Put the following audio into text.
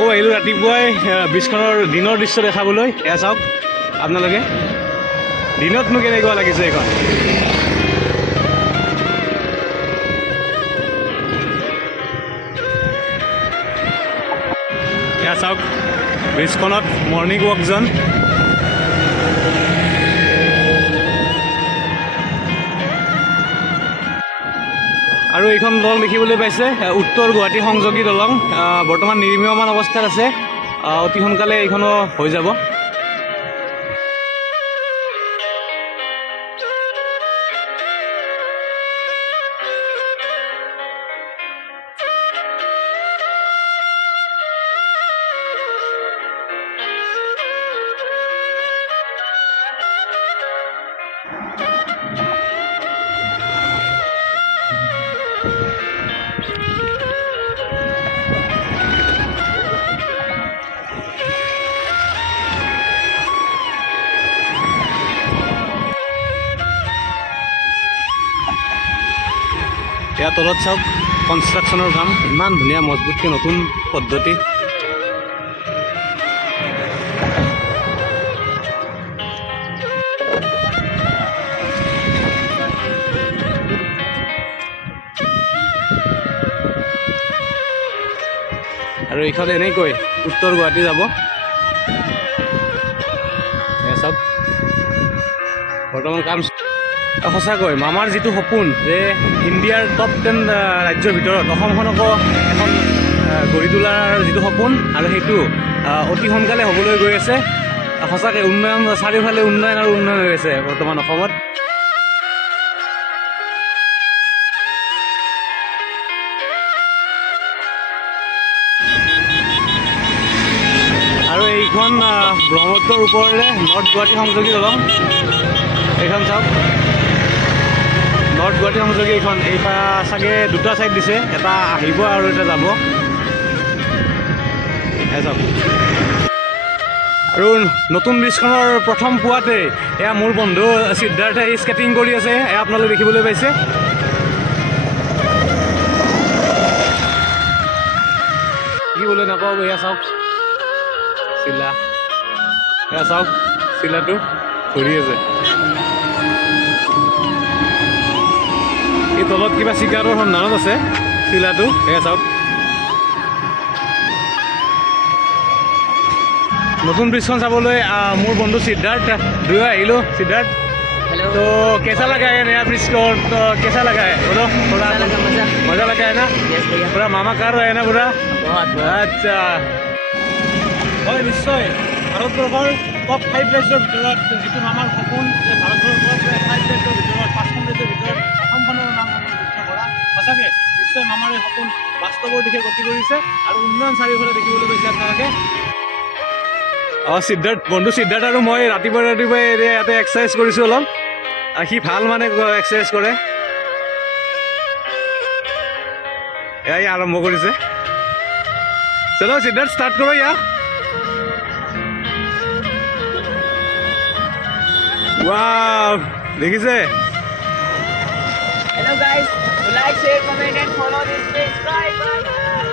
আকৌ আহিলোঁ ৰাতিপুৱাই ব্ৰিজখনৰ দিনৰ দৃশ্য দেখাবলৈ। এয়া চাওক আপোনালোকে, দিনতনো কেনেকুৱা লাগিছে এইখন। এয়া চাওক ব্ৰিজখনত মৰ্ণিং ৱাক জন। আৰু এইখন দলং দেখিবলৈ পাইছে উত্তৰ গুৱাহাটী সংযোগী দলং। বৰ্তমান নিৰ্মীয়মান অৱস্থাত আছে, অতি সোনকালে এইখনো হৈ যাব। ইয়াৰ তলত চাওক কনষ্ট্ৰাকশ্যনৰ কাম, ইমান ধুনীয়া মজবুতকৈ নতুন পদ্ধতি। আৰু এইখন এনেকৈ উত্তৰ গুৱাহাটী যাব। চাওক বৰ্তমান কাম সঁচাকৈ মামাৰ যিটো সপোন যে ইণ্ডিয়াৰ টপ 10 ৰাজ্যৰ ভিতৰত অসমখনকো এখন গঢ়ি তোলাৰ যিটো সপোন, আৰু সেইটো অতি সোনকালে হ'বলৈ গৈ আছে। সঁচাকৈ উন্নয়ন, চাৰিওফালে উন্নয়ন আৰু উন্নয়ন হৈ আছে বৰ্তমান অসমত। আৰু এইখন ব্ৰহ্মপুত্ৰৰ ওপৰেৰে নৰ্থ গুৱাহাটী সংযোগী দলং। এইখন চাওক নৰ্থ গুৱাহাটী সংযোগী এইখন। চাগে দুটা ছাইড দিছে, এটা আহিব আৰু এটা যাব। চাওক আৰু নতুন ব্ৰিজখনৰ প্ৰথম পুৱাতে এয়া মোৰ বন্ধু সিদ্ধাৰ্থে স্কেটিং কৰি আছে, এয়া আপোনালোকে দেখিবলৈ পাইছে। দেখিবলৈ নাপাব, এয়া চাওক চিলা, এয়া চাওক চিলাটো ঘূৰি আছে। এই তলত কিবা চিকাৰৰ সন্ধানত আছে চিলাটো, এয়া চাওক। নতুন ব্ৰিজখন চাবলৈ মোৰ বন্ধু সিদ্ধাৰ্থ দুয়ো আহিলোঁ। সিद्धार्थ, तो कैसा लगा है नया ब्रिज को? तो कैसा लगा है बोलो थोड़ा। मजा लगा है ना? पूरा मामा कर रहे हैं ना पूरा? अच्छा হয় নিশ্চয়। ভাৰতবৰ্ষৰ টপ 5 ৰাজ্যৰ ভিতৰত যিটো আমাৰ সপোন যে ভাৰতবৰ্ষৰ টপ 5 ৰাজ্যৰ ভিতৰত 5খন ৰাজ্যৰ ভিতৰত অসমখনৰ নাম অন্তৰ্ভুক্ত কৰা, সঁচাকৈ নিশ্চয় মামাৰ এই সপোন বাস্তৱৰ দিশে গতি কৰিছে আৰু উন্নয়ন চাৰিওফালে দেখিবলৈ পাইছে আপোনালোকে। সিদ্ধাৰ্থ, বন্ধু সিদ্ধাৰ্থ আৰু মই ৰাতিপুৱাই ইয়াতে এক্সাৰচাইজ কৰিছোঁ অলপ। সি ভাল মানে এক্সাৰচাইজ কৰে, এয়াই আৰম্ভ কৰিছে। চলো সিদ্ধাৰ্থ ষ্টাৰ্ট কৰো ইয়াৰ। Wow, দেখিছে? Hello guys, like, share, comment and follow this page. Bye bye.